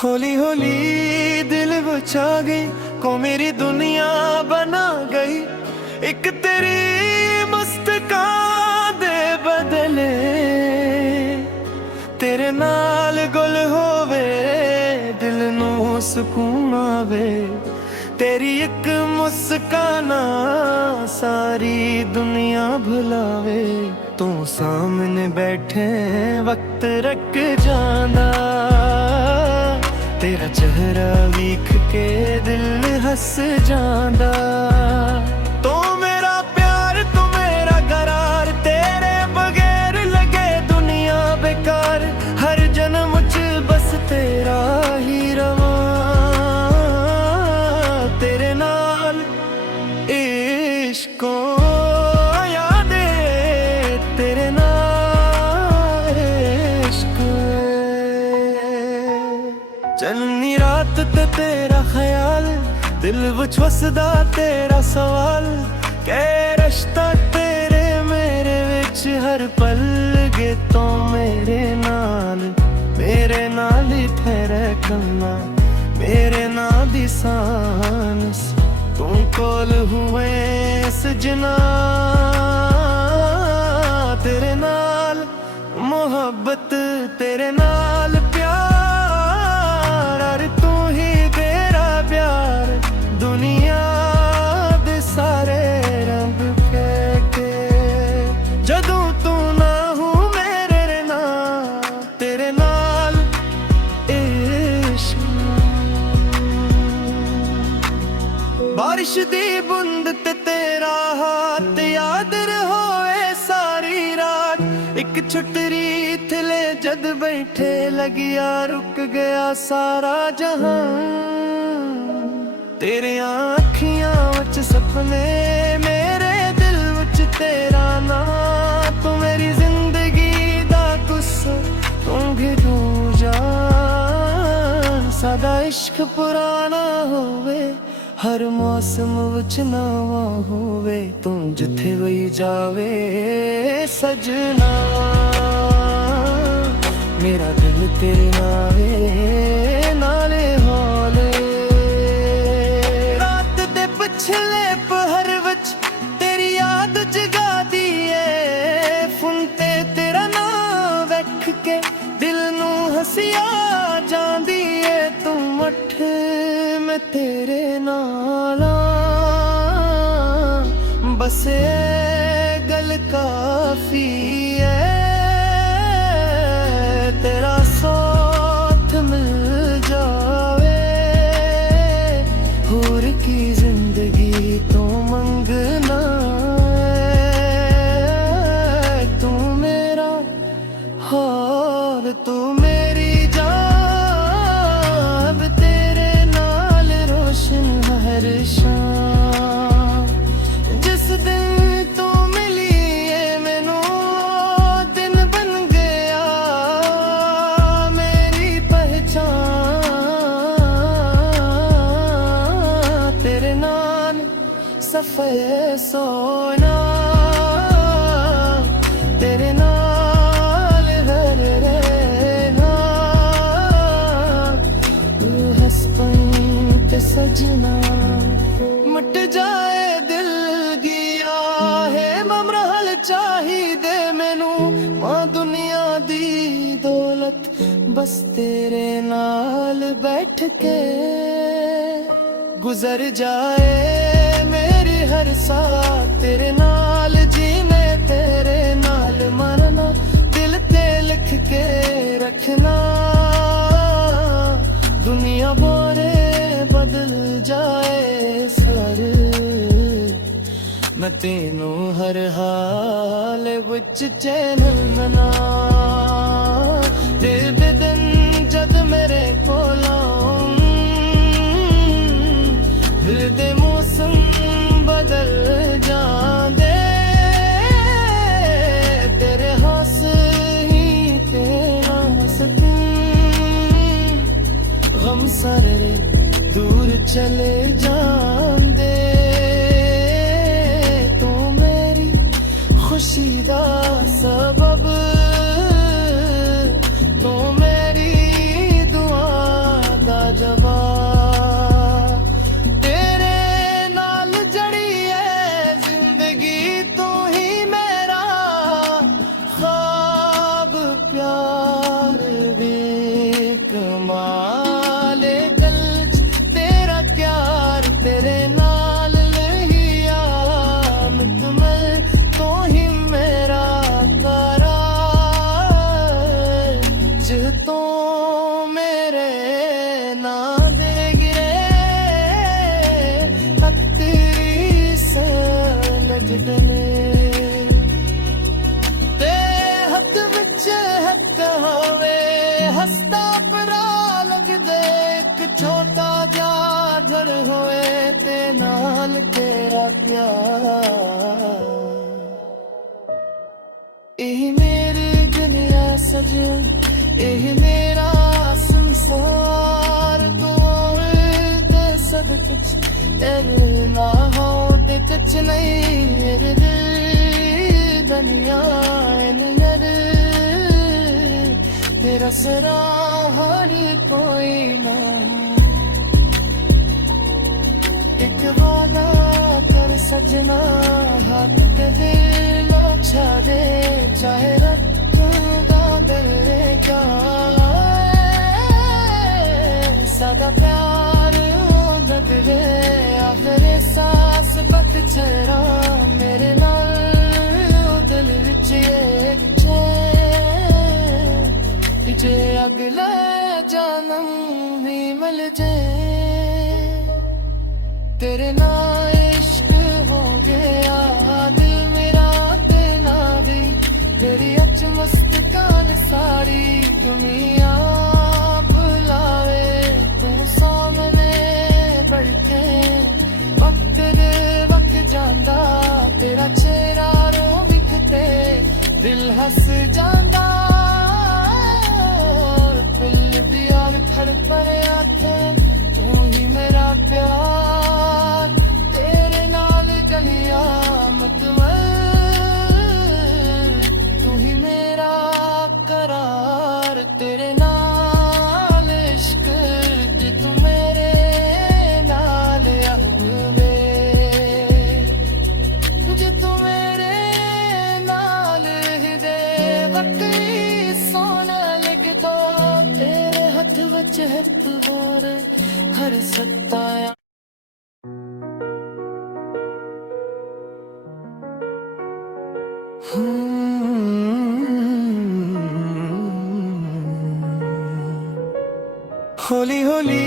होली होली दिल बचा गई को मेरी दुनिया बना गई। एक तेरी मुस्कान दे बदले तेरे नाल गुल होवे दिल नू सुकून आवे। तेरी एक मुस्काना सारी दुनिया भुलावे। तू सामने बैठे वक्त रख जांदा तेरा चेहरा वेख के दिल हस जांदा। तू मेरा प्यार तू मेरा करार तेरे बगैर लगे दुनिया बेकार। हर जन्म च बस तेरा ही रवां तेरे नाल इश्कों यादे तेरे नाल इश्क। चलनी रात ते तेरा ख्याल दिल विच वसदा तेरा सवाल। कै रिश्ता तेरे मेरे विच हर पल गे तो मेरे नाल ही ठहरे कलना मेरे नाल दी सांस। तू कोल हुए सजना तेरे नाल मोहब्बत तेरे नाल प्यार। अरे तू ही तेरा प्यार दुनिया दे सारे रंग के जदों तू ना हूँ मेरे ना तेरे नाल इश्क। बारिश दी बूंद ते तेरा हाथ याद रहोए सारी रात। एक छुटरी थले जद बैठे लगिया रुक गया सारा जहां। तेरे आँखियां विच सपने मेरे दिल विच तेरा नाम। तू मेरी जिंदगी दा गुस्सा तू भी दूर जा। सादा इश्क पुराना होवे हर मौसम विच नवा होवे। तू जिथे भी जावे सजना मेरा दिल तेरे नावे नाले हौले। रात दे पिछले पहर विच तेरी याद जगा दिए। फुन ते तेरा नाम वेख के दिल नू हसिया जांदी है। तू मठ मैं तेरे नाल बस गल काफी है। तेरा साथ मिल जावे होर की जिंदगी तो मंगना है। तू मेरा हाल तू मेरी जान तेरे नाल रोशन हर शाम। जिस दिन तू मिली है मैनू दिन बन गया मेरी पहचान। तेरे नाल सफर सोना तेरे नाल हर रहना। तू हंस पई ते सजना मट जाए दिल गया है ममरहल चाहिदे मैनू। मां दुनिया दी दौलत बस तेरे नाल बैठ के गुजर जाए मेरी हर साथ। तेरे नाल जीने तेरे नाल मरना दिल ते लिख के रखना। दुनिया बोरे बदल जाए सर मैं तेनू हर हाल विच चैन मना। दिल दे दिन जद मेरे कोलों दिल दे मौसम बदल जांदे। तेरे हंस ही तेरा हंसती गम सारे दूर चले जांदे। तू मेरी खुशी दा होवे ते नाल तेरा प्यार। यही मेरी दुनिया सजन, यही मेरा संसार। तू ते सब कुछ तेरे ना हो ते कुछ नहीं। मेरे दिल दुनिया तेरा सराहर कोई ना। एक वादा कर सजना, हाथ के दिल छाड़े चाहे रखूंगा दिल का। सादा प्यार बदले आखिरी सांस पतझड़ा। मेरे नाल दिल विच एक चैन, जे अगला जन्म भी मिल जाए। तेरे नाल इश्क हो गया दिल मेरा तेना भी। तेरी अच मुस्कान सारी दुनिया भुलावे। तू सामने बढ़के वक्त दे वक्त जांदा। तेरा चेहरा रो विखते दिल हस जांदा। दिल दिया विखड़ पड़े आथे तू ही मेरा प्यार। तेरे नाल गलिया मतवल, तू ही मेरा करार। तेरे नाल इश्क जे तू मेरे नाल आवे, जे तू मेरे नाल हिदे वक्ती सोना लगदा। तेरे हथ विच हित होर हर सकता है। होली होली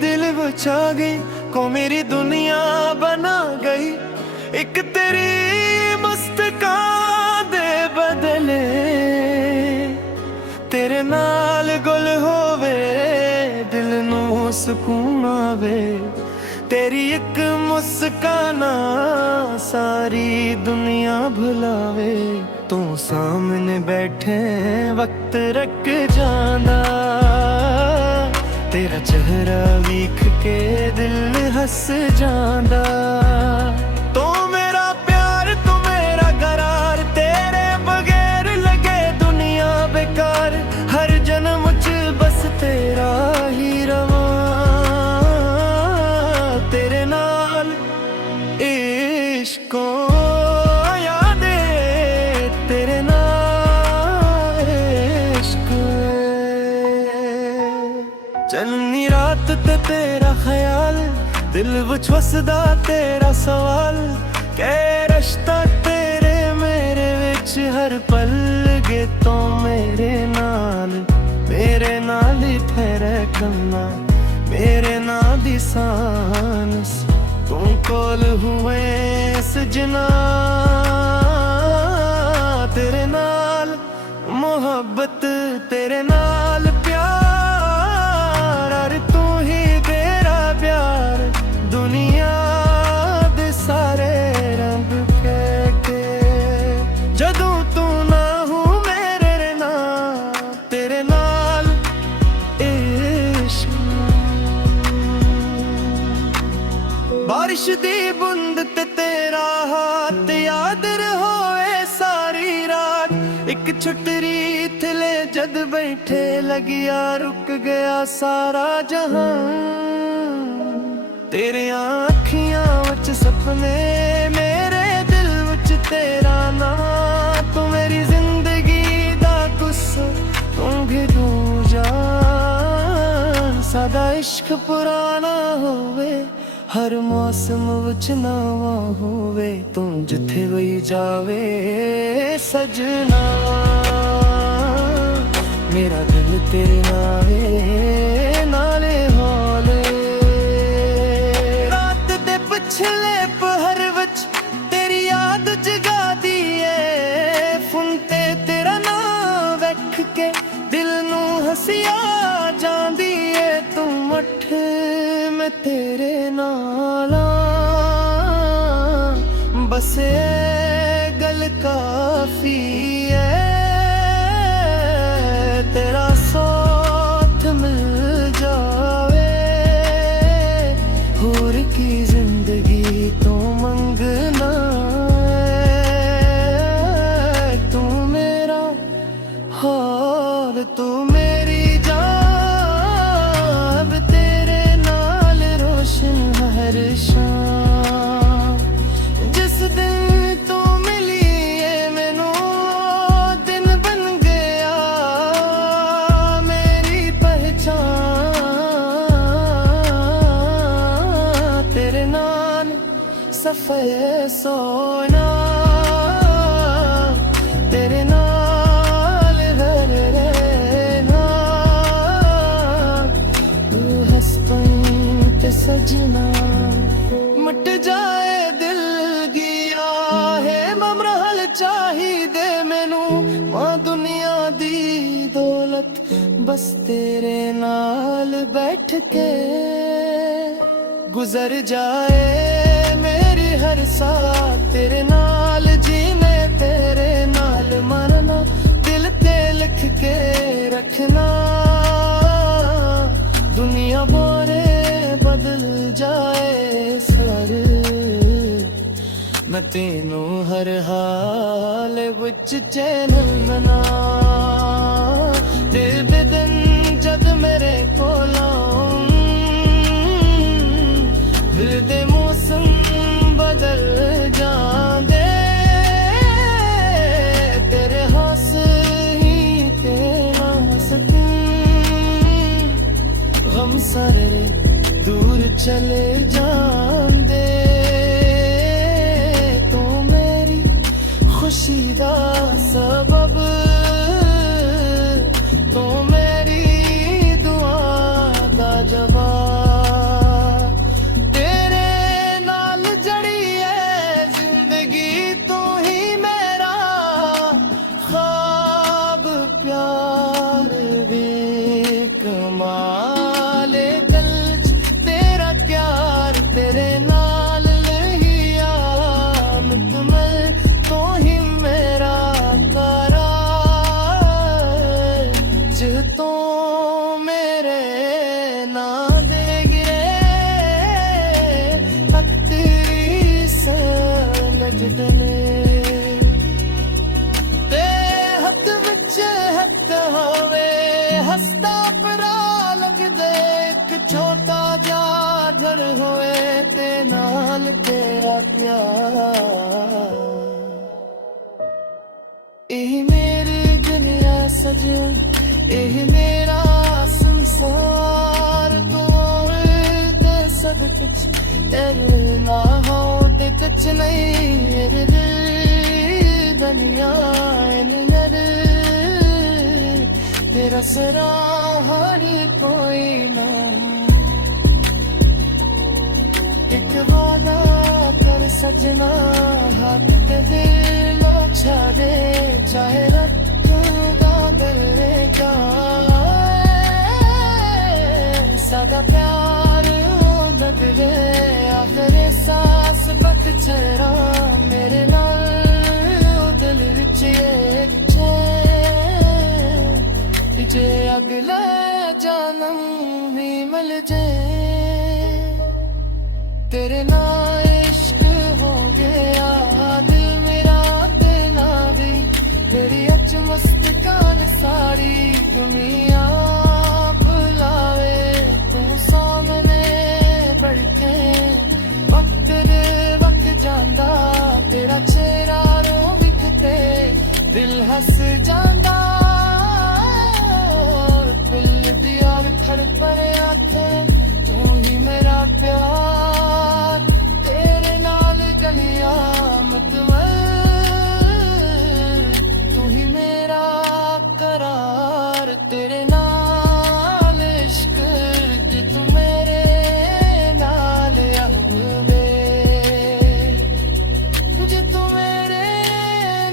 दिल बचा गई को मेरी दुनिया बना गई। एक तेरी मुस्कान दे बदले तेरे नाल गुल होवे दिल नू सुकून आवे। तेरी एक मुस्काना सारी दुनिया भुलावे। तू सामने बैठे वक्त रख जांदा। तेरा चेहरा वेख के दिल हस जांदा। तू मेरा प्यार तू मेरा करार, तेरे बगैर लगे दुनिया बेकार। हर जन्म च बस तेरा ही रवां। तेरे नाल इश्क यादे, तेरे नाल इश्क। चलनी रात ते तेरा ख्याल दिल विच वसदा। तेरा सवाल कै रिश्ता तेरे मेरे विच हर पल गे। तो मेरे नाल ही ठहरे कन्ना। मेरे नाल दी सांस तू कोल हुए सजना। तेरे नाल मोहब्बत, तेरे नाल प्यार। और तू ही तेरा प्यार दुनिया दे सारे रंग के। जदों तू ना हो मेरे नाल, तेरे नाल इश्क। बारिश दी बूंद ते तेरा हाथ याद रहोए सारी रात। एक छुटरी थले जद बैठे लगिया रुक गया सारा जहां। तेरे आँखियां विच सपने मेरे दिल विच तेरा नाम। तू मेरी जिंदगी दा गुस्सा तू भी तू जान। सादा इश्क पुराना होवे हर मौसम विच नवा होवे। तू जिथे भी जावे सजना मेरा दिल तेरे नाले नाले हौले। रात दे पिछले पहर विच तेरी याद जगा दिए। फुनते तेरा नाम वेख के दिल नू हसिया जांदी है। तू मठ मैं तेरे नाल बस ये गल काफी है, तेरा साथ मिल जावे, होर की जिंदगी तो मंगना है। तू मेरा हाल, तू मेरी जान, तेरे नाल रोशन हर शाम। जिस दिन तू मिली है मैनू दिन बन गया मेरी पहचान। तेरे नाल सफर सोना, तेरे नाल घर रहना, तू हंस पई ते सजना। मिट जाए दिल गया है ममरहल चाहिए मैनू, मां दुनिया दी दौलत बस तेरे नाल बैठ के गुजर जाए मेरी हर साथ। तेरे नाल जीने तेरे नाल मरना, दिल ते लिख के रखना। दुनिया बोरे बदल जाए सर, मैं तेनू हर हाल विच चैन मना। ते दिन जद मेरे कोल दिल दे मौसम बदल जांदे, तेरे हंस ही तेरा हंसते गम सारे दूर चले जांदे। तू मेरी खुशी दा सबब, तू मेरी दुआ दा जवाब। तेरे नाल जड़ी है जिंदगी, तू ही मेरा ख्वाब प्यार वे कमाले दिल च तेरा प्यार। तेरे नाल लहिया मुकम्मल, तू ही मेरा करार। जो तू मेरे ना दे गिरे हक तेरी सजदने, ते हक विच हक होवे हसदा परा लगदे। एक छोटा जाधर होए ते नाल तेरा प्यार। एही मेरी दुनिया सजन, एही मेरा संसार। तू दे सब कुछ तेरे ना हो ते कुछ नहीं मेरे दिल दुनिया नर। तेरा सराहर कोई ना, एक वादा कर सजना हाथ ते दिल छाड़े, चाहे रखूंगा दिल जाए। सादा प्यार बदले आखिर सांस बक छड़ा, मेरे नाल दिल विच एक चैन। जे अगला जन्म भी मिल जाए, तेरे नाल इश्क हो गया दिल मेरा देना भी। तेरी अच मुस्कान सारी दुनिया बुलावे, तू सामने बढ़ के वक्त दे वक्त जांदा। तेरा चेहरा रो विखते दिल हंस जांदा, दिल दिया विखड़ पर आथे तू ही मेरा प्यार। तेरे नाल गलियां मतवल, तू ही मेरा करार। तेरे नाल इश्क जे तू मेरे नाल अहबे, जे तू मेरे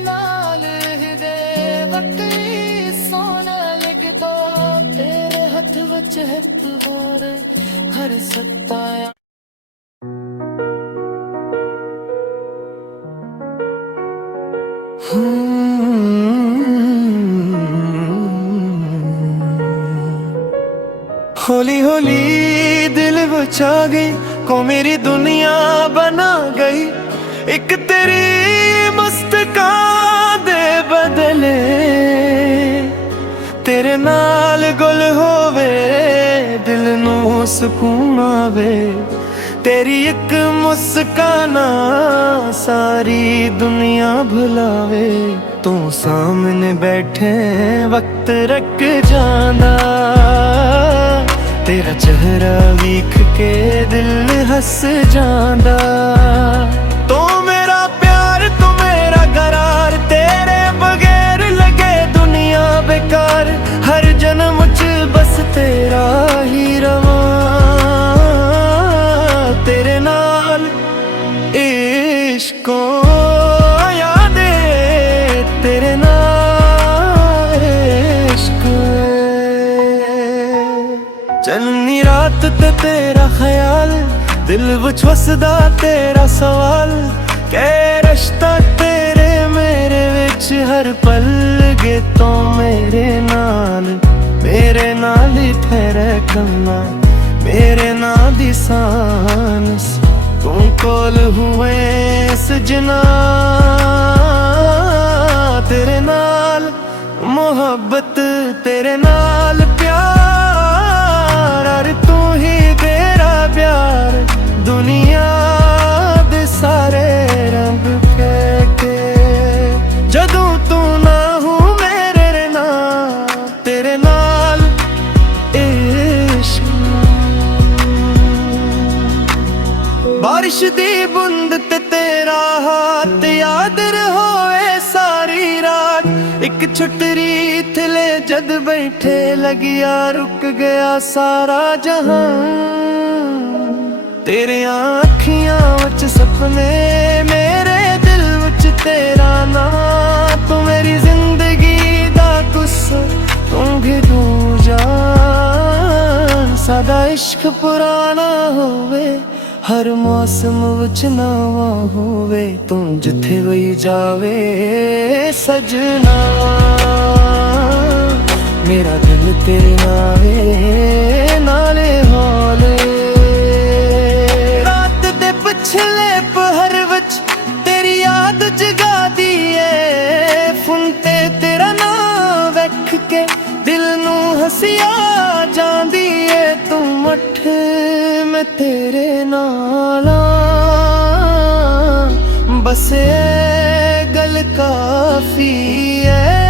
नाल हिदे वक्ती सोना लिख दो। तेरे हथ विच हित होर हर सकता। होली होली दिल बचा गई को मेरी दुनिया बना गई। एक तेरी मुस्कान दे बदले तेरे नाल गुल होवे दिल नू सुकून आवे। तेरी एक मुस्काना सारी दुनिया भुलावे। तू सामने बैठे वक्त रख जाना तेरा चेहरा वेख के दिल हस जांदा। तू मेरा प्यार तू मेरा करार तेरे बगैर लगे दुनिया बेकार। हर जन्म च बस तेरा ही रवां तेरे नाल इश्कों यादे तेरे नाल इश्क। चलनी रात ते तेरा ख्याल दिल विच वसदा तेरा सवाल। कै रिश्ता तेरे मेरे विच हर पल गे तो मेरे नाल ही ठहरे कन्ना मेरे नाल दी सांस। तू कोल हुए सजना तेरे नाल मोहब्बत तेरे नाल प्यार। और तू ही तेरा प्यार दुनिया दे सारे रंग के जदों तू ना हूँ मेरे ना तेरे नाल इश्क। बारिश दी बूंद ते तेरा हाथ याद रहोए सारी रात। एक छुटरी थले जद बैठे लगिया रुक गया सारा जहां। तेरे आँखियां विच सपने मेरे दिल विच तेरा ना। तू मेरी जिंदगी दा गुस्सा तू भी तू जान। सादा इश्क पुराना होवे हर मौसम विच नवा होवे। तू जिथे भी जावे सजना मेरा दिल तेरे नाले नाले हौले। रात दे पिछले पहर विच तेरी याद जगा दिए। फोन ते तेरा नाम वेख के दिल नू हसिया जांदी है। तू मठ मैं तेरे नाला बस ये गल काफी है।